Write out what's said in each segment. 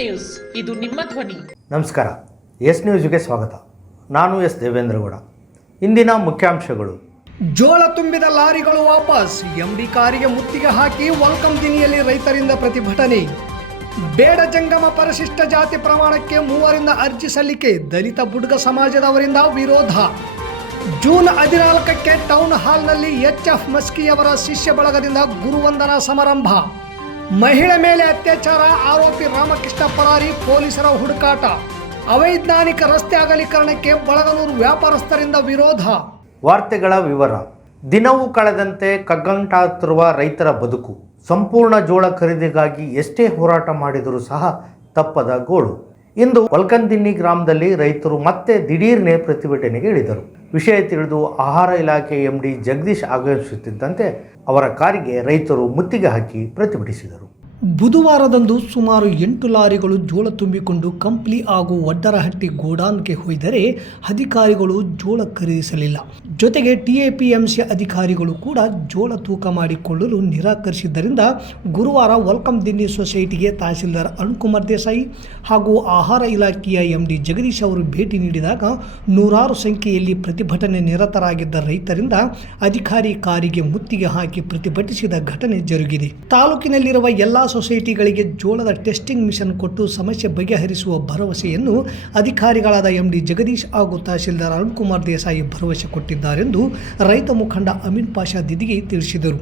News, ಇದು ನಿಮ್ಮ ಧ್ವನಿ. ನಮಸ್ಕಾರ. ಎಸ್ ನ್ಯೂಸ್ಗೆ ಸ್ವಾಗತ. ನಾನು ಎಸ್ ದೇವೇಂದ್ರಗೌಡ. ಇಂದಿನ ಮುಖ್ಯಾಂಶಗಳು. ಜೋಳ ತುಂಬಿದ ಲಾರಿಗಳು ವಾಪಸ್, ಎಂಡಿ ಕಾರಿಗೆ ಮುತ್ತಿಗೆ ಹಾಕಿ ವೆಲ್ಕಮ್ ದಿನಿಯಲ್ಲಿ ರೈತರಿಂದ ಪ್ರತಿಭಟನೆ. ಬೇಡ ಜಂಗಮ ಪರಿಶಿಷ್ಟ ಜಾತಿ ಪ್ರಮಾಣಕ್ಕೆ 3ರಿಂದ ಅರ್ಜಿ ಸಲ್ಲಿಕೆ, ದಲಿತ ಬುಡ್ಗ ಸಮಾಜದವರಿಂದ ವಿರೋಧ. ಜೂನ್ 14ಕ್ಕೆ ಟೌನ್ ಹಾಲ್ನಲ್ಲಿ HF ಮಸ್ಕಿಯವರ ಶಿಷ್ಯ ಬಳಗದಿಂದ ಗುರುವಂದನಾ ಸಮಾರಂಭ. ಮಹಿಳೆ ಮೇಲೆ ಅತ್ಯಾಚಾರ ಆರೋಪಿ ರಾಮಕೃಷ್ಣ ಪರಾರಿ, ಪೊಲೀಸರ ಹುಡುಕಾಟ. ಅವೈಜ್ಞಾನಿಕ ರಸ್ತೆ ಅಗಲೀಕರಣಕ್ಕೆ ಬಳಗನೂರು ವ್ಯಾಪಾರಸ್ಥರಿಂದ ವಿರೋಧ. ವಾರ್ತೆಗಳ ವಿವರ. ದಿನವೂ ಕಳೆದಂತೆ ಕಗ್ಗಂಟಾಗುತ್ತಿರುವ ರೈತರ ಬದುಕು. ಸಂಪೂರ್ಣ ಜೋಳ ಖರೀದಿಗಾಗಿ ಎಷ್ಟೇ ಹೋರಾಟ ಮಾಡಿದರೂ ಸಹ ತಪ್ಪದ ಗೋಳು. ಇಂದು ವಲ್ಕಂದಿನ್ನಿ ಗ್ರಾಮದಲ್ಲಿ ರೈತರು ಮತ್ತೆ ದಿಢೀರ್ನೆ ಪ್ರತಿಭಟನೆಗೆ ಇಳಿದರು. ವಿಷಯ ತಿಳಿದು ಆಹಾರ ಇಲಾಖೆ MD ಜಗದೀಶ್ ಆಗಮಿಸುತ್ತಿದ್ದಂತೆ ಅವರ ಕಾರಿಗೆ ರೈತರು ಮುತ್ತಿಗೆ ಹಾಕಿ ಪ್ರತಿಭಟಿಸಿದರು. ಬುಧವಾರದಂದು ಸುಮಾರು 8 ಲಾರಿಗಳು ಜೋಳ ತುಂಬಿಕೊಂಡು ಕಂಪ್ಲಿ ಹಾಗೂ ವಡ್ಡರಹಟ್ಟಿ ಗೋಡಾನ್ಗೆ ಹೋದರೆ ಅಧಿಕಾರಿಗಳು ಜೋಳ ಖರೀದಿಸಲಿಲ್ಲ. ಜೊತೆಗೆ TAPMC ಅಧಿಕಾರಿಗಳು ಕೂಡ ಜೋಳ ತೂಕ ಮಾಡಿಕೊಳ್ಳಲು ನಿರಾಕರಿಸಿದ್ದರಿಂದ ಗುರುವಾರ ವೆಲ್ಕಮ್ ದಿನ್ನಿ ಸೊಸೈಟಿಗೆ ತಹಸೀಲ್ದಾರ್ ಅರುಣ್ಕುಮಾರ್ ದೇಸಾಯಿ ಹಾಗೂ ಆಹಾರ ಇಲಾಖೆಯ MD ಜಗದೀಶ್ ಅವರು ಭೇಟಿ ನೀಡಿದಾಗ ನೂರಾರು ಸಂಖ್ಯೆಯಲ್ಲಿ ಪ್ರತಿಭಟನೆ ನಿರತರಾಗಿದ್ದ ರೈತರಿಂದ ಅಧಿಕಾರಿ ಕಾರಿಗೆ ಮುತ್ತಿಗೆ ಹಾಕಿ ಪ್ರತಿಭಟಿಸಿದ ಘಟನೆ ಜರುಗಿದೆ. ತಾಲೂಕಿನಲ್ಲಿರುವ ಎಲ್ಲ ಸೊಸೈಟಿಗಳಿಗೆ ಜೋಳದ ಟೆಸ್ಟಿಂಗ್ ಮಿಷನ್ ಕೊಟ್ಟು ಸಮಸ್ಯೆ ಬಗೆಹರಿಸುವ ಭರವಸೆಯನ್ನು ಅಧಿಕಾರಿಗಳಾದ MD ಜಗದೀಶ್ ಹಾಗೂ ತಹಸೀಲ್ದಾರ್ ಅರುಣ್ಕುಮಾರ್ ದೇಸಾಯಿ ಭರವಸೆ ಕೊಟ್ಟಿದ್ದಾರೆಂದು ರೈತ ಮುಖಂಡ ಅಮೀನ್ ಪಾಷಾ ದಿದಿಗೆ ತಿಳಿಸಿದರು.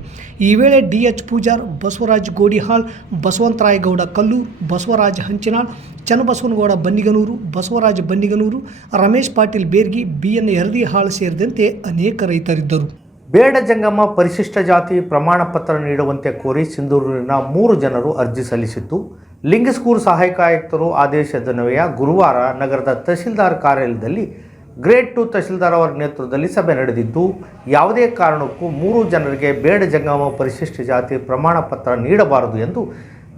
ಈ ವೇಳೆ DH ಪೂಜಾರ್, ಬಸವರಾಜ್ ಗೋಡಿಹಾಳ್, ಬಸವಂತರಾಯಗೌಡ ಕಲ್ಲೂರ್, ಬಸವರಾಜ್ ಹಂಚಿನಾಳ್, ಚನ್ನಬಸವನಗೌಡ ಬನ್ನಿಗನೂರು, ಬಸವರಾಜ್ ಬನ್ನಿಗನೂರು, ರಮೇಶ್ ಪಾಟೀಲ್ ಬೇರ್ಗಿ, BN ಯರದಿಹಾಳ್ ಸೇರಿದಂತೆ ಅನೇಕ ರೈತರಿದ್ದರು. ಬೇಡ ಜಂಗಮ ಪರಿಶಿಷ್ಟ ಜಾತಿ ಪ್ರಮಾಣ ಪತ್ರ ನೀಡುವಂತೆ ಕೋರಿ ಸಿಂಧೂರಿನ 3 ಜನರು ಅರ್ಜಿ ಸಲ್ಲಿಸಿದ್ದು, ಲಿಂಗಸ್ಕೂರು ಸಹಾಯಕ ಆಯುಕ್ತರು ಆದೇಶದನ್ವಯ ಗುರುವಾರ ನಗರದ ತಹಸೀಲ್ದಾರ್ ಕಾರ್ಯಾಲಯದಲ್ಲಿ ಗ್ರೇಡ್ 2 ತಹಸೀಲ್ದಾರ್ ಅವರ ನೇತೃತ್ವದಲ್ಲಿ ಸಭೆ ನಡೆದಿದ್ದು, ಯಾವುದೇ ಕಾರಣಕ್ಕೂ 3 ಜನರಿಗೆ ಬೇಡ ಜಂಗಮ ಪರಿಶಿಷ್ಟ ಜಾತಿ ಪ್ರಮಾಣ ಪತ್ರ ನೀಡಬಾರದು ಎಂದು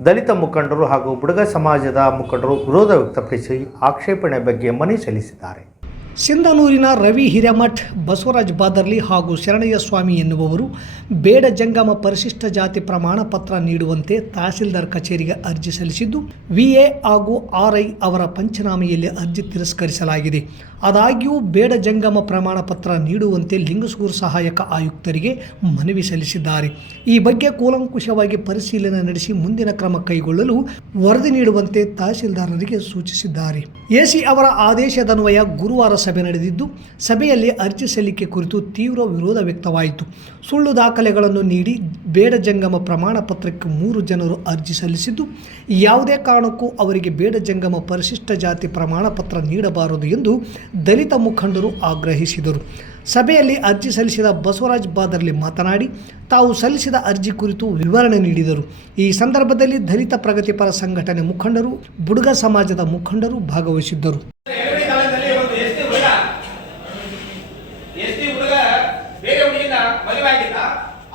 ದಲಿತ ಮುಖಂಡರು ಹಾಗೂ ಬುಡಗ ಸಮಾಜದ ಮುಖಂಡರು ವಿರೋಧ ವ್ಯಕ್ತಪಡಿಸಿ ಆಕ್ಷೇಪಣೆ ಬಗ್ಗೆ ಮನವಿ ಸಲ್ಲಿಸಿದ್ದಾರೆ. ಸಿಂಧನೂರಿನ ರವಿ ಹಿರೇಮಠ್, ಬಸವರಾಜ್ ಬಾದರ್ಲಿ ಹಾಗೂ ಶರಣಯ್ಯ ಸ್ವಾಮಿ ಎನ್ನುವವರು ಬೇಡ ಜಂಗಮ ಪರಿಶಿಷ್ಟ ಜಾತಿ ಪ್ರಮಾಣ ಪತ್ರ ನೀಡುವಂತೆ ತಹಸೀಲ್ದಾರ್ ಕಚೇರಿಗೆ ಅರ್ಜಿ ಸಲ್ಲಿಸಿದ್ದು, VA ಹಾಗೂ RI ಅವರ ಪಂಚನಾಮೆಯಲ್ಲಿ ಅರ್ಜಿ ತಿರಸ್ಕರಿಸಲಾಗಿದೆ. ಆದಾಗ್ಯೂ ಬೇಡ ಜಂಗಮ ಪ್ರಮಾಣ ಪತ್ರ ನೀಡುವಂತೆ ಲಿಂಗಸ್ಕೂರು ಸಹಾಯಕ ಆಯುಕ್ತರಿಗೆ ಮನವಿ ಸಲ್ಲಿಸಿದ್ದಾರೆ. ಈ ಬಗ್ಗೆ ಕೂಲಂಕುಷವಾಗಿ ಪರಿಶೀಲನೆ ನಡೆಸಿ ಮುಂದಿನ ಕ್ರಮ ಕೈಗೊಳ್ಳಲು ವರದಿ ನೀಡುವಂತೆ ತಹಸೀಲ್ದಾರರಿಗೆ ಸೂಚಿಸಿದ್ದಾರೆ. AC ಅವರ ಆದೇಶದನ್ವಯ ಗುರುವಾರ ಸಭೆ ನಡೆದಿದ್ದು, ಸಭೆಯಲ್ಲಿ ಅರ್ಜಿ ಸಲ್ಲಿಕೆ ಕುರಿತು ತೀವ್ರ ವಿರೋಧ ವ್ಯಕ್ತವಾಯಿತು. ಸುಳ್ಳು ದಾಖಲೆಗಳನ್ನು ನೀಡಿ ಬೇಡ ಜಂಗಮ ಪ್ರಮಾಣ ಪತ್ರಕ್ಕೆ 3 ಜನರು ಅರ್ಜಿ ಸಲ್ಲಿಸಿದ್ದು, ಯಾವುದೇ ಕಾರಣಕ್ಕೂ ಅವರಿಗೆ ಬೇಡ ಜಂಗಮ ಪರಿಶಿಷ್ಟ ಜಾತಿ ಪ್ರಮಾಣ ಪತ್ರ ನೀಡಬಾರದು ಎಂದು ದಲಿತ ಮುಖಂಡರು ಆಗ್ರಹಿಸಿದರು. ಸಭೆಯಲ್ಲಿ ಅರ್ಜಿ ಸಲ್ಲಿಸಿದ ಬಸವರಾಜ್ ಬಾದರ್ಲಿ ಮಾತನಾಡಿ ತಾವು ಸಲ್ಲಿಸಿದ ಅರ್ಜಿ ಕುರಿತು ವಿವರಣೆ ನೀಡಿದರು. ಈ ಸಂದರ್ಭದಲ್ಲಿ ದಲಿತ ಪ್ರಗತಿಪರ ಸಂಘಟನೆ ಮುಖಂಡರು, ಬುಡಗ ಸಮಾಜದ ಮುಖಂಡರು ಭಾಗವಹಿಸಿದ್ದರು.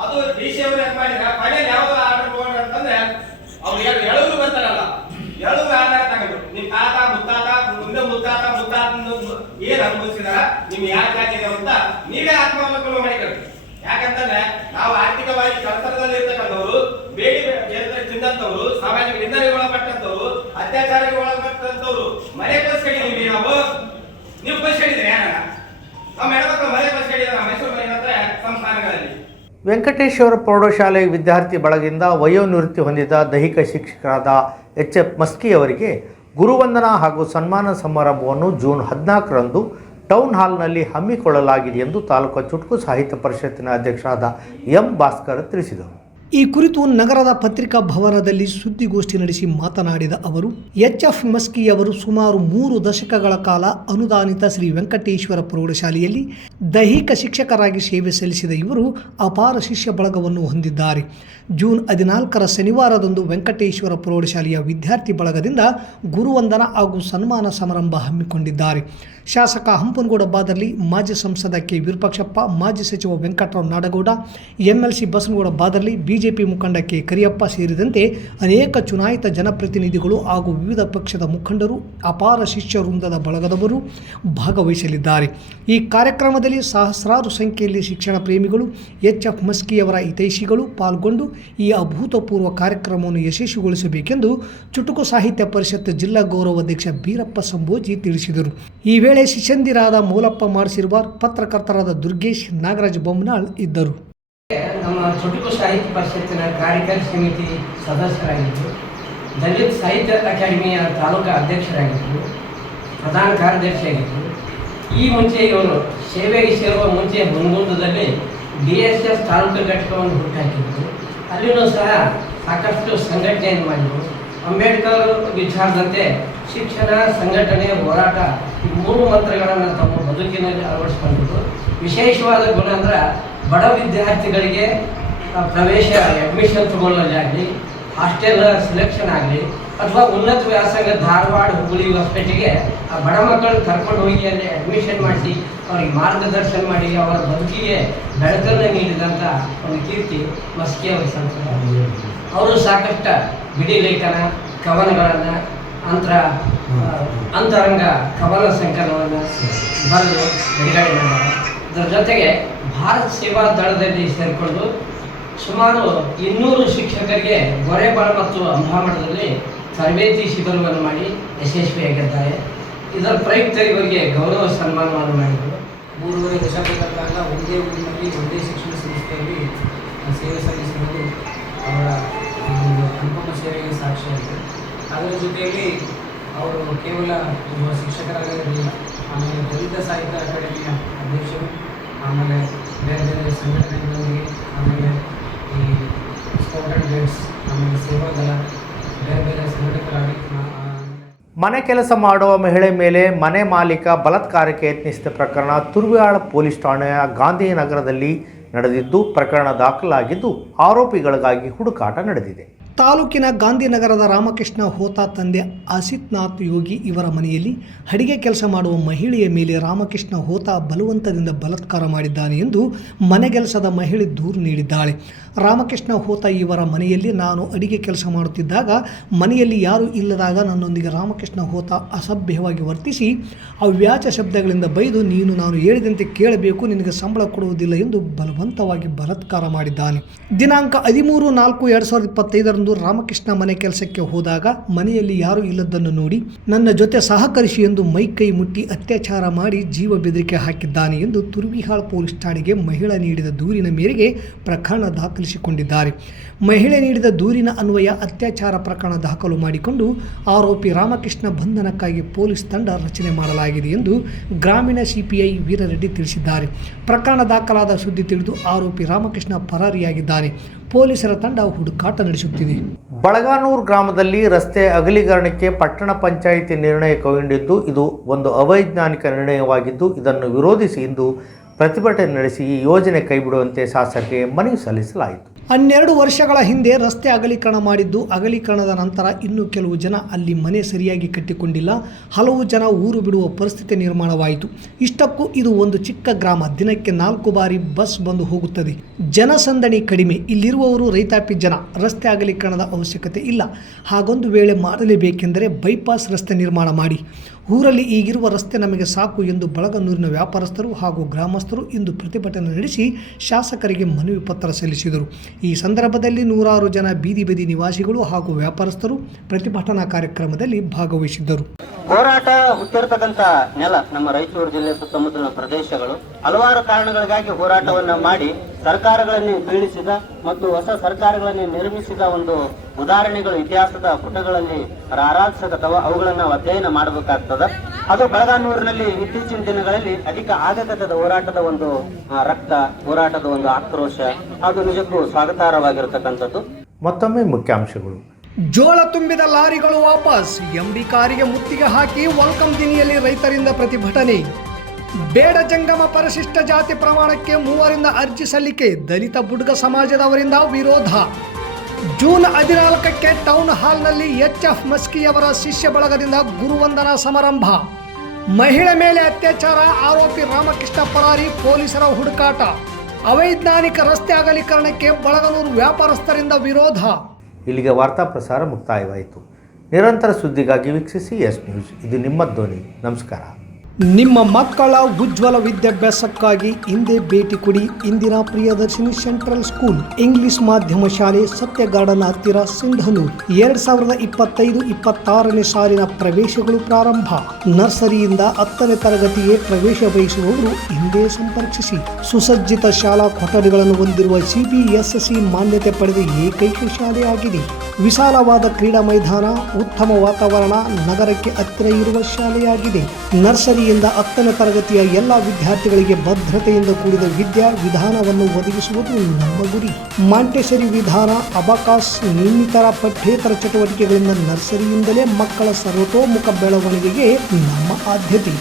ಅದು DC ಅವರು ಏನು ಮಾಡಿದ್ರೆ ಫೈನಲ್ ಯಾವ್ದು ಆರ್ಡರ್ ತಗೊಂಡ್ರೆ ಅಂತಂದ್ರೆ ಅವ್ರು ಎಳವರು ಬರ್ತಾರಲ್ಲ, ಎಳವರು ಆಧಾರ ತಗೊಂಡು ನಿಮ್ ತಾತ ಮುತ್ತಾತ ಏನ್ ಅನುಭವಿಸಿದಾರ, ನಿಮ್ ಯಾಕೆ ಹಾಕಿದಾರ ಅಂತ ನೀವೇ ಆತ್ಮಾವಲೋಕನ ಮಾಡಿಕೊಳ್ಳಿ. ಯಾಕಂತಂದ್ರೆ ನಾವು ಆರ್ಥಿಕವಾಗಿ ಕರ್ತರದಲ್ಲಿ ಇರ್ತಕ್ಕಂಥವ್ರು, ಬೇಡಿ ತಿಂದಂತವ್ರು, ಸಾಮಾಜಿಕ ನಿಂದನೆಗೆ ಒಳಪಟ್ಟಂತವ್ರು, ಅತ್ಯಾಚಾರಕ್ಕೆ ಒಳಪಟ್ಟಂತವ್ರು ಮನೆ ಬಸ್ಕೊಂಡಿದೀವಿ. ನೀವು ಬಸ್ಕೊಂಡಿದ್ರೆ ಯಾರ ನಮ್ಮ ಹೆಣ್ಮಕ್ಳು ಮನೆ ಬಸ್ಕೊಂಡಿದ್ದಾರೆ ಮೈಸೂರು ಏನಂದ್ರೆ ಸಂಸ್ಥಾನಗಳಲ್ಲಿ. ವೆಂಕಟೇಶ್ವರ ಪ್ರೌಢಶಾಲೆ ವಿದ್ಯಾರ್ಥಿ ಬಳಗದಿಂದ ವಯೋನಿವೃತ್ತಿ ಹೊಂದಿದ ದೈಹಿಕ ಶಿಕ್ಷಕರಾದ HF ಮಸ್ಕಿ ಅವರಿಗೆ ಗುರುವಂದನಾ ಹಾಗೂ ಸನ್ಮಾನ ಸಮಾರಂಭವನ್ನು ಜೂನ್ 14ರಂದು ಟೌನ್ ಹಾಲ್ನಲ್ಲಿ ಹಮ್ಮಿಕೊಳ್ಳಲಾಗಿದೆ ಎಂದು ತಾಲೂಕು ಚುಟುಕು ಸಾಹಿತ್ಯ ಪರಿಷತ್ತಿನ ಅಧ್ಯಕ್ಷರಾದ M ಭಾಸ್ಕರ್ ತಿಳಿಸಿದರು. ಈ ಕುರಿತು ನಗರದ ಪತ್ರಿಕಾ ಭವನದಲ್ಲಿ ಸುದ್ದಿಗೋಷ್ಠಿ ನಡೆಸಿ ಮಾತನಾಡಿದ ಅವರು, HF ಮಸ್ಕಿಯವರು ಸುಮಾರು 3 ದಶಕಗಳ ಕಾಲ ಅನುದಾನಿತ ಶ್ರೀ ವೆಂಕಟೇಶ್ವರ ಪ್ರೌಢಶಾಲೆಯಲ್ಲಿ ದೈಹಿಕ ಶಿಕ್ಷಕರಾಗಿ ಸೇವೆ ಸಲ್ಲಿಸಿದ ಇವರು ಅಪಾರ ಶಿಷ್ಯ ಬಳಗವನ್ನು ಹೊಂದಿದ್ದಾರೆ. ಜೂನ್ 14ರ ಶನಿವಾರದಂದು ವೆಂಕಟೇಶ್ವರ ಪ್ರೌಢಶಾಲೆಯ ವಿದ್ಯಾರ್ಥಿ ಬಳಗದಿಂದ ಗುರುವಂದನಾ ಹಾಗೂ ಸನ್ಮಾನ ಸಮಾರಂಭ ಹಮ್ಮಿಕೊಂಡಿದ್ದಾರೆ. ಶಾಸಕ ಹಂಪನಗೌಡ ಬಾದರ್ಲಿ, ಮಾಜಿ ಸಂಸದ K ವಿರೂಪಾಕ್ಷಪ್ಪ, ಮಾಜಿ ಸಚಿವ Venkatarao Nadagouda, MLC Basanagouda Badarli, BJP BJP ಮುಖಂಡ ಕೆ ಕರಿಯಪ್ಪ ಸೇರಿದಂತೆ ಅನೇಕ ಚುನಾಯಿತ ಜನಪ್ರತಿನಿಧಿಗಳು ಹಾಗೂ ವಿವಿಧ ಪಕ್ಷದ ಮುಖಂಡರು, ಅಪಾರ ಶಿಷ್ಯ ವೃಂದದ ಬಳಗದವರು ಭಾಗವಹಿಸಲಿದ್ದಾರೆ. ಈ ಕಾರ್ಯಕ್ರಮದಲ್ಲಿ ಸಹಸ್ರಾರು ಸಂಖ್ಯೆಯಲ್ಲಿ ಶಿಕ್ಷಣ ಪ್ರೇಮಿಗಳು, ಎಚ್.ಎಫ್. ಮಸ್ಕಿಯವರ ಹಿತೈಷಿಗಳು ಪಾಲ್ಗೊಂಡು ಈ ಅಭೂತಪೂರ್ವ ಕಾರ್ಯಕ್ರಮವನ್ನು ಯಶಸ್ವಿಗೊಳಿಸಬೇಕೆಂದು ಚುಟುಕು ಸಾಹಿತ್ಯ ಪರಿಷತ್ ಜಿಲ್ಲಾ ಗೌರವಾಧ್ಯಕ್ಷ ಬೀರಪ್ಪ ಸಂಬೋಜಿ ತಿಳಿಸಿದರು. ಈ ವೇಳೆ ಶಿಷ್ಯಂದಿರಾದ ಮೌಲಪ್ಪ ಮಾಡಿಸಿರುವಾರ್, ಪತ್ರಕರ್ತರಾದ ದುರ್ಗೇಶ್, ನಾಗರಾಜ್ ಬೊಮ್ಮನಾಳ್ ಇದ್ದರು. ನಮ್ಮ ಚುಟುಕು ಸಾಹಿತ್ಯ ಪರಿಷತ್ತಿನ ಕಾರ್ಯಕಾರಿ ಸಮಿತಿ ಸದಸ್ಯರಾಗಿದ್ದರು, ದಲಿತ ಸಾಹಿತ್ಯ ಅಕಾಡೆಮಿಯ ತಾಲೂಕಾ ಅಧ್ಯಕ್ಷರಾಗಿದ್ದರು, ಪ್ರಧಾನ ಕಾರ್ಯದರ್ಶಿಯಾಗಿದ್ದರು. ಈ ಮುಂಚೆ ಇವರು ಸೇವೆಗೆ ಸೇರುವ ಮುಂಚೆ ಹುನಗುಂದದಲ್ಲಿ DSS ತಾಲೂಕು ಘಟಕವನ್ನು ಹುಟ್ಟಾಕಿದ್ದರು. ಅಲ್ಲಿಯೂ ಸಹ ಸಾಕಷ್ಟು ಸಂಘಟನೆಯನ್ನು ಮಾಡಿದರು. ಅಂಬೇಡ್ಕರ್ ವಿಚಾರದಂತೆ ಶಿಕ್ಷಣ, ಸಂಘಟನೆ, ಹೋರಾಟ ಈ ಮೂರು ಮಂತ್ರಗಳನ್ನು ತಮ್ಮ ಬದುಕಿನಲ್ಲಿ ಅಳವಡಿಸಿಕೊಂಡಿದ್ದು. ವಿಶೇಷವಾದ ಗುಣ ಅಂದ್ರೆ ಬಡ ವಿದ್ಯಾರ್ಥಿಗಳಿಗೆ ಪ್ರವೇಶ ಅಡ್ಮಿಷನ್ ತಗೊಳ್ಳೋದಾಗಲಿ, ಹಾಸ್ಟೆಲ್ ಸೆಲೆಕ್ಷನ್ ಆಗಲಿ, ಅಥವಾ ಉನ್ನತ ವ್ಯಾಸಂಗ ಧಾರವಾಡ, ಹುಬ್ಬಳ್ಳಿ, ಹೊಸಪೇಟೆಗೆ ಆ ಬಡ ಮಕ್ಕಳನ್ನು ಕರ್ಕೊಂಡು ಹೋಗಿ ಅಲ್ಲಿ ಅಡ್ಮಿಷನ್ ಮಾಡಿಸಿ ಅವರಿಗೆ ಮಾರ್ಗದರ್ಶನ ಮಾಡಿ ಅವರ ಬದುಕಿಗೆ ಬೆಳಕನ್ನು ನೀಡಿದಂಥ ಒಂದು ಕೀರ್ತಿ ಮಸ್ಕಿ ಅವರ ಸಂಸ್ಥೆ. ಅವರು ಸಾಕಷ್ಟು ಬಿಡಿ ಲೇಖನ, ಕವನಗಳನ್ನು, ಅಂತರಂಗ ಕವನ ಸಂಕಲನವನ್ನು ಬರೆದು ಬಿಡುಗಡೆ ಮಾಡಿದ್ದಾರೆ. ಇದರ ಜೊತೆಗೆ ಭಾರತ ಸೇವಾ ದಳದಲ್ಲಿ ಸೇರಿಕೊಂಡು ಸುಮಾರು 200 ಶಿಕ್ಷಕರಿಗೆ ಗೊರೆಬಾಳ ಮತ್ತು ಅಂಬಾಮಠದಲ್ಲಿ ತರಬೇತಿ ಶಿಬಿರವನ್ನು ಮಾಡಿ ಯಶಸ್ವಿಯಾಗಿದ್ದಾರೆ. ಇದರ ಪ್ರಯುಕ್ತ ಇವರಿಗೆ ಗೌರವ ಸನ್ಮಾನವನ್ನು ಮಾಡಿದರು. 3.5 ದಶಕಗಳ ಕಾಲ ಒಂದೇ ಊರಿನಲ್ಲಿ ಒಂದೇ ಶಿಕ್ಷಣ ಸಂಸ್ಥೆಯಲ್ಲಿ ಸೇವೆ ಸಲ್ಲಿಸುವುದು ಅವರ ಅನುಪಮ ಸೇವೆಗೆ ಸಾಕ್ಷಿಯಾಗಿದೆ. ಅದರ ಜೊತೆಯಲ್ಲಿ ಅವರು ಕೇವಲ ಒಬ್ಬ ಶಿಕ್ಷಕರಾಗಿರಲಿಲ್ಲ, ಆಮೇಲೆ ದಲಿತ ಸಾಹಿತ್ಯ ಅಕಾಡೆಮಿಯ ಅಧ್ಯಕ್ಷರು, ಆಮೇಲೆ ಬೇರೆ ಬೇರೆ ಸಂಘಟನೆಗಳೊಂದಿಗೆ, ಆಮೇಲೆ ಈ ಸ್ಕೌಟ್ ಆ್ಯಂಡ್ ಗೈಡ್ಸ್, ಆಮೇಲೆ ಸೇವಾದಳ, ಬೇರೆ ಬೇರೆ ಸಂಘಟಕರಾಗಿ ಮನೆ ಕೆಲಸ ಮಾಡುವ ಮಹಿಳೆ ಮೇಲೆ ಮನೆ ಮಾಲೀಕ ಬಲಾತ್ಕಾರಕ್ಕೆ ಯತ್ನಿಸಿದ ಪ್ರಕರಣ ತುರ್ವಿಯಾಳ ಪೊಲೀಸ್ ಠಾಣೆಯ ಗಾಂಧಿನಗರದಲ್ಲಿ ನಡೆದಿದ್ದು, ಪ್ರಕರಣ ದಾಖಲಾಗಿದ್ದು ಆರೋಪಿಗಳಿಗಾಗಿ ಹುಡುಕಾಟ ನಡೆದಿದೆ. ತಾಲೂಕಿನ ಗಾಂಧಿನಗರದ ರಾಮಕೃಷ್ಣ ಹೋತಾ ತಂದೆ ಅಸಿತ್ನಾಥ್ ಯೋಗಿ ಇವರ ಮನೆಯಲ್ಲಿ ಅಡಿಗೆ ಕೆಲಸ ಮಾಡುವ ಮಹಿಳೆಯ ಮೇಲೆ ರಾಮಕೃಷ್ಣ ಹೋತಾ ಬಲವಂತದಿಂದ ಬಲಾತ್ಕಾರ ಮಾಡಿದ್ದಾನೆ ಎಂದು ಮನೆಗೆಲಸದ ಮಹಿಳೆ ದೂರು ನೀಡಿದ್ದಾಳೆ. ರಾಮಕೃಷ್ಣ ಹೋತಾ ಇವರ ಮನೆಯಲ್ಲಿ ನಾನು ಅಡಿಗೆ ಕೆಲಸ ಮಾಡುತ್ತಿದ್ದಾಗ ಮನೆಯಲ್ಲಿ ಯಾರೂ ಇಲ್ಲದಾಗ ನನ್ನೊಂದಿಗೆ ರಾಮಕೃಷ್ಣ ಹೋತಾ ಅಸಭ್ಯವಾಗಿ ವರ್ತಿಸಿ ಅವ್ಯಾಚ ಶಬ್ದಗಳಿಂದ ಬೈದು ನೀನು ನಾನು ಹೇಳಿದಂತೆ ಕೇಳಬೇಕು, ನಿನಗೆ ಸಂಬಳ ಕೊಡುವುದಿಲ್ಲ ಎಂದು ಬಲವಂತವಾಗಿ ಬಲಾತ್ಕಾರ ಮಾಡಿದ್ದಾನೆ. ದಿನಾಂಕ 13/4/2025 ರಾಮಕೃಷ್ಣ ಮನೆ ಕೆಲಸಕ್ಕೆ ಹೋದಾಗ ಮನೆಯಲ್ಲಿ ಯಾರೂ ಇಲ್ಲದನ್ನು ನೋಡಿ ನನ್ನ ಜೊತೆ ಸಹಕರಿಸಿ ಎಂದು ಮೈಕೈ ಮುಟ್ಟಿ ಅತ್ಯಾಚಾರ ಮಾಡಿ ಜೀವ ಬೆದರಿಕೆ ಹಾಕಿದ್ದಾನೆ ಎಂದು ತುರ್ವಿಹಾಳ್ ಪೊಲೀಸ್ ಠಾಣೆಗೆ ಮಹಿಳೆ ನೀಡಿದ ದೂರಿನ ಮೇರೆಗೆ ಪ್ರಕರಣ ದಾಖಲಿಸಿಕೊಂಡಿದ್ದಾರೆ. ಮಹಿಳೆ ನೀಡಿದ ದೂರಿನ ಅನ್ವಯ ಅತ್ಯಾಚಾರ ಪ್ರಕರಣ ದಾಖಲು ಮಾಡಿಕೊಂಡು ಆರೋಪಿ ರಾಮಕೃಷ್ಣ ಬಂಧನಕ್ಕಾಗಿ ಪೊಲೀಸ್ ತಂಡ ರಚನೆ ಮಾಡಲಾಗಿದೆ ಎಂದು ಗ್ರಾಮೀಣ ಸಿಪಿಐ ವೀರರೆಡ್ಡಿ ತಿಳಿಸಿದ್ದಾರೆ. ಪ್ರಕರಣ ದಾಖಲಾದ ಸುದ್ದಿ ತಿಳಿದು ಆರೋಪಿ ರಾಮಕೃಷ್ಣ ಪರಾರಿಯಾಗಿದ್ದಾನೆ. ಪೊಲೀಸರ ತಂಡ ಹುಡುಕಾಟ ನಡೆಸುತ್ತಿದೆ. ಬಳಗಾನೂರು ಗ್ರಾಮದಲ್ಲಿ ರಸ್ತೆ ಅಗಲೀಕರಣಕ್ಕೆ ಪಟ್ಟಣ ಪಂಚಾಯಿತಿ ನಿರ್ಣಯ ಕೈಗೊಂಡಿದ್ದು, ಇದು ಒಂದು ಅವೈಜ್ಞಾನಿಕ ನಿರ್ಣಯವಾಗಿದ್ದು, ಇದನ್ನು ವಿರೋಧಿಸಿ ಇಂದು ಪ್ರತಿಭಟನೆ ನಡೆಸಿ ಈ ಯೋಜನೆ ಕೈಬಿಡುವಂತೆ ಶಾಸಕರಿಗೆ ಮನವಿ ಸಲ್ಲಿಸಲಾಯಿತು. 12 ವರ್ಷಗಳ ಹಿಂದೆ ರಸ್ತೆ ಅಗಲೀಕರಣ ಮಾಡಿದ್ದು, ಅಗಲೀಕರಣದ ನಂತರ ಇನ್ನೂ ಕೆಲವು ಜನ ಅಲ್ಲಿ ಮನೆ ಸರಿಯಾಗಿ ಕಟ್ಟಿಕೊಂಡಿಲ್ಲ, ಹಲವು ಜನ ಊರು ಬಿಡುವ ಪರಿಸ್ಥಿತಿ ನಿರ್ಮಾಣವಾಯಿತು. ಇಷ್ಟಕ್ಕೂ ಇದು ಒಂದು ಚಿಕ್ಕ ಗ್ರಾಮ, ದಿನಕ್ಕೆ 4 ಬಾರಿ ಬಸ್ ಬಂದು ಹೋಗುತ್ತದೆ, ಜನಸಂದಣಿ ಕಡಿಮೆ, ಇಲ್ಲಿರುವವರು ರೈತಾಪಿ ಜನ, ರಸ್ತೆ ಅಗಲೀಕರಣದ ಅವಶ್ಯಕತೆ ಇಲ್ಲ. ಹಾಗೊಂದು ವೇಳೆ ಮಾಡಲೇಬೇಕೆಂದರೆ ಬೈಪಾಸ್ ರಸ್ತೆ ನಿರ್ಮಾಣ ಮಾಡಿ, ಊರಲ್ಲಿ ಈಗಿರುವ ರಸ್ತೆ ನಮಗೆ ಸಾಕು ಎಂದು ಬಳಗನೂರಿನ ವ್ಯಾಪಾರಸ್ಥರು ಹಾಗೂ ಗ್ರಾಮಸ್ಥರು ಇಂದು ಪ್ರತಿಭಟನೆ ನಡೆಸಿ ಶಾಸಕರಿಗೆ ಮನವಿ ಪತ್ರ ಸಲ್ಲಿಸಿದರು. ಈ ಸಂದರ್ಭದಲ್ಲಿ ನೂರಾರು ಜನ ಬೀದಿ ಬದಿ ನಿವಾಸಿಗಳು ಹಾಗೂ ವ್ಯಾಪಾರಸ್ಥರು ಪ್ರತಿಭಟನಾ ಕಾರ್ಯಕ್ರಮದಲ್ಲಿ ಭಾಗವಹಿಸಿದ್ದರು. ಹೋರಾಟ ಹುಟ್ಟಿರ್ತಕ್ಕಂಥ ನೆಲ ನಮ್ಮ ರಾಯಚೂರು ಜಿಲ್ಲೆ ಸುತ್ತಮುತ್ತಲಿನ ಪ್ರದೇಶಗಳು ಹಲವಾರು ಕಾರಣಗಳಿಗಾಗಿ ಹೋರಾಟವನ್ನ ಮಾಡಿ ಸರ್ಕಾರಗಳನ್ನು ಬೀಳಿಸಿದ ಮತ್ತು ಹೊಸ ಸರ್ಕಾರಗಳನ್ನು ನಿರ್ಮಿಸಿದ ಒಂದು ಉದಾಹರಣೆಗಳು ಇತಿಹಾಸದ ಪುಟಗಳಲ್ಲಿ ರಾರಾಜಿಸಕತ್ತವ. ಅವುಗಳನ್ನ ನಾವು ಅಧ್ಯಯನ ಮಾಡಬೇಕಾಗ್ತದ. ಅದು ಬೆಳಗಾನೂರಿನಲ್ಲಿ ಇತ್ತೀಚಿನ ದಿನಗಳಲ್ಲಿ ಅಧಿಕ ಆಗತದ ಹೋರಾಟದ ಒಂದು ರಕ್ತ, ಹೋರಾಟದ ಒಂದು ಆಕ್ರೋಶ, ಅದು ನಿಜಕ್ಕೂ ಸ್ವಾಗತಾರ್ಹವಾಗಿರತಕ್ಕಂಥದ್ದು. ಮತ್ತೊಮ್ಮೆ ಮುಖ್ಯಾಂಶಗಳು. ಜೋಳ ತುಂಬಿದ ಲಾರಿಗಳು ವಾಪಸ್, ಎಂಬಿ ಕಾರಿಗೆ ಮುತ್ತಿಗೆ ಹಾಕಿ ವೆಲ್ಕಮ್ ದಿನಿಯಲ್ಲಿ ರೈತರಿಂದ ಪ್ರತಿಭಟನೆ. ಬೇಡ ಜಂಗಮ ಪರಿಶಿಷ್ಟ ಜಾತಿ ಪ್ರಮಾಣಕ್ಕೆ 3ರಿಂದ ಅರ್ಜಿ ಸಲ್ಲಿಕೆ, ದಲಿತ ಬುಡ್ಗ ಸಮಾಜದವರಿಂದ ವಿರೋಧ. ಜೂನ್ 14ಕ್ಕೆ ಟೌನ್ ಹಾಲ್ನಲ್ಲಿ ಎಚ್.ಎಫ್. ಮಸ್ಕಿಯವರ ಶಿಷ್ಯ ಬಳಗದಿಂದ ಗುರುವಂದನಾ ಸಮಾರಂಭ. ಮಹಿಳೆ ಮೇಲೆ ಅತ್ಯಾಚಾರ, ಆರೋಪಿ ರಾಮಕೃಷ್ಣ ಪರಾರಿ, ಪೊಲೀಸರ ಹುಡುಕಾಟ. ಅವೈಜ್ಞಾನಿಕ ರಸ್ತೆ ಅಗಲೀಕರಣಕ್ಕೆ ಬಳಗನೂರು ವ್ಯಾಪಾರಸ್ಥರಿಂದ ವಿರೋಧ. ಇಲ್ಲಿಗೆ ವಾರ್ತಾ ಪ್ರಸಾರ ಮುಕ್ತಾಯವಾಯಿತು. ನಿರಂತರ ಸುದ್ದಿಗಾಗಿ ವೀಕ್ಷಿಸಿ ಎಸ್ ನ್ಯೂಸ್. ಇದು ನಿಮ್ಮ ಧ್ವನಿ. ನಮಸ್ಕಾರ. ನಿಮ್ಮ ಮಕ್ಕಳ ಉಜ್ವಲ ವಿದ್ಯಾಭ್ಯಾಸಕ್ಕಾಗಿ ಹಿಂದೆ ಭೇಟಿ ಕೊಡಿ Indira Priyadarshini central school English ಮಾಧ್ಯಮ ಶಾಲೆ, ಸತ್ಯ ಗಾರ್ಡನ್ ಹತ್ತಿರ, ಸಿಂಧನೂರು. 2025-26ನೇ ಸಾಲಿನ ಪ್ರವೇಶಗಳು ಪ್ರಾರಂಭ. ನರ್ಸರಿಯಿಂದ 10ನೇ ತರಗತಿಗೆ ಪ್ರವೇಶ ಬಯಸುವವರು ಹಿಂದೆ ಸಂಪರ್ಕಿಸಿ. ಸುಸಜ್ಜಿತ ಶಾಲಾ ಕೊಠಡಿಗಳನ್ನು ಹೊಂದಿರುವ CBSE ಮಾನ್ಯತೆ ಪಡೆದ ಏಕೈಕ ಶಾಲೆಯಾಗಿದೆ. ವಿಶಾಲವಾದ ಕ್ರೀಡಾ ಮೈದಾನ, ಉತ್ತಮ ವಾತಾವರಣ, ನಗರಕ್ಕೆ ಹತ್ತಿರ ಇರುವ ಶಾಲೆಯಾಗಿದೆ. ನರ್ಸರಿಯಿಂದ 10ನೇ ತರಗತಿಯ ಎಲ್ಲ ವಿದ್ಯಾರ್ಥಿಗಳಿಗೆ ಭದ್ರತೆಯಿಂದ ಕೂಡಿದ ವಿದ್ಯಾ ವಿಧಾನವನ್ನು ಒದಗಿಸುವುದು ನಮ್ಮ ಗುರಿ. ಮಾಂಟೆಸರಿ ವಿಧಾನ, ಅಬಕಾಸ್, ಇನ್ನಿತರ ಪಠ್ಯೇತರ ಚಟುವಟಿಕೆಗಳಿಂದ ನರ್ಸರಿಯಿಂದಲೇ ಮಕ್ಕಳ ಸರ್ವತೋಮುಖ ಬೆಳವಣಿಗೆಗೆ ನಮ್ಮ ಆದ್ಯತೆ.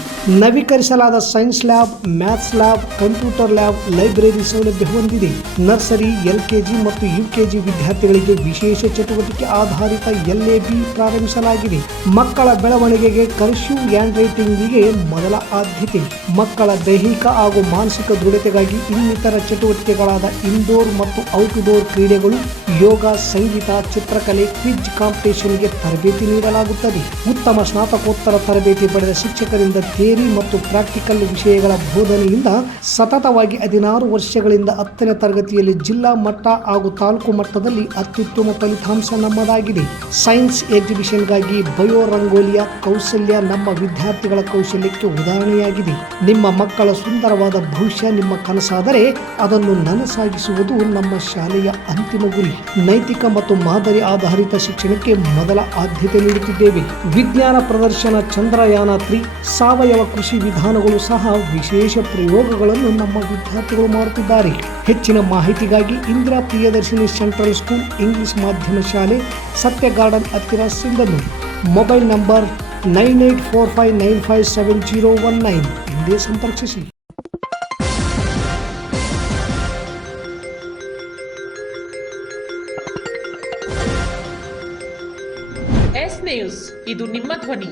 ನವೀಕರಿಸಲಾದ science lab, maths lab, computer lab, library ಸೌಲಭ್ಯ ಹೊಂದಿದೆ. ನರ್ಸರಿ, LKG ಮತ್ತು UKG ವಿದ್ಯಾರ್ಥಿಗಳಿಗೆ ವಿಶೇಷ ಚಟುವಟಿಕೆ ಆಧಾರಿತ LAB ಪ್ರಾರಂಭಿಸಲಾಗಿದೆ. ಮಕ್ಕಳ ಬೆಳವಣಿಗೆಗೆ ಕರ್ಸಿವ್ ಹ್ಯಾಂಡ್ ರೈಟಿಂಗಿಗೆ ಮೊದಲ ಆದ್ಯತೆ. ಮಕ್ಕಳ ದೈಹಿಕ ಹಾಗೂ ಮಾನಸಿಕ ದೃಢತೆಗಾಗಿ ಇನ್ನಿತರ ಚಟುವಟಿಕೆಗಳಾದ ಇಂಡೋರ್ ಮತ್ತು ಔಟ್ಡೋರ್ ಕ್ರೀಡೆಗಳು, ಯೋಗ, ಸಂಗೀತ, ಚಿತ್ರಕಲೆ, ಕ್ವಿಜ್ ಕಾಂಪಿಟೇಷನ್ಗೆ ತರಬೇತಿ ನೀಡಲಾಗುತ್ತದೆ. ಉತ್ತಮ ಸ್ನಾತಕೋತ್ತರ ತರಬೇತಿ ಪಡೆದ ಶಿಕ್ಷಕರಿಂದ ಥಿಯರಿ ಮತ್ತು ಪ್ರಾಕ್ಟಿಕಲ್ ವಿಷಯಗಳ ಬೋಧನೆಯಿಂದ ಸತತವಾಗಿ 16 ವರ್ಷಗಳಿಂದ 10ನೇ ತರಗತಿಯಲ್ಲಿ ಜಿಲ್ಲಾ ಮಟ್ಟ ಹಾಗೂ ತಾಲೂಕು ಮಟ್ಟದಲ್ಲಿ ಅತ್ಯುತ್ತಮ ಫಲಿತಾಂಶ ನಮ್ಮದಾಗಿದೆ. ಸೈನ್ಸ್ ಎಕ್ಸಿಬಿಷನ್ಗಾಗಿ ಬಯೋ ರಂಗೋಲಿಯ ಕೌಶಲ್ಯ ನಮ್ಮ ವಿದ್ಯಾರ್ಥಿಗಳ ಕೌಶಲ್ಯಕ್ಕೆ ಉದಾಹರಣೆಯಾಗಿದೆ. ನಿಮ್ಮ ಮಕ್ಕಳ ಸುಂದರವಾದ ಭವಿಷ್ಯ ನಿಮ್ಮ ಕನಸಾದರೆ ಅದನ್ನು ನನಸಾಗಿಸುವುದು ನಮ್ಮ ಶಾಲೆಯ ಅಂತಿಮ ಗುರಿ. ನೈತಿಕ ಮತ್ತು ಮಾದರಿ ಆಧಾರಿತ ಶಿಕ್ಷಣಕ್ಕೆ ಮೊದಲ ಆದ್ಯತೆ ನೀಡುತ್ತಿದ್ದೇವೆ. ವಿಜ್ಞಾನ ಪ್ರದರ್ಶನ, ಚಂದ್ರಯಾನ 3, ಸಾವಯವ ಕೃಷಿ ವಿಧಾನಗಳು ಸಹ ವಿಶೇಷ ಪ್ರಯೋಗಗಳನ್ನು ನಮ್ಮ ವಿದ್ಯಾರ್ಥಿಗಳು ಮಾಡುತ್ತಿದ್ದಾರೆ. ಹೆಚ್ಚಿನ ಮಾಹಿತಿಗಾಗಿ Indira Priyadarshini central school English ಮಾಧ್ಯಮ ಶಾಲೆ, ಸತ್ಯ ಗಾರ್ಡನ್ ಹತ್ತಿರ, ಸಿಂಧನೂರು. ಮೊಬೈಲ್ ನಂಬರ್ 9845957019 ಹಿಂದೆ ಸಂಪರ್ಕಿಸಿ. ಎಸ್ ನ್ಯೂಸ್, ಇದು ನಿಮ್ಮ ಧ್ವನಿ.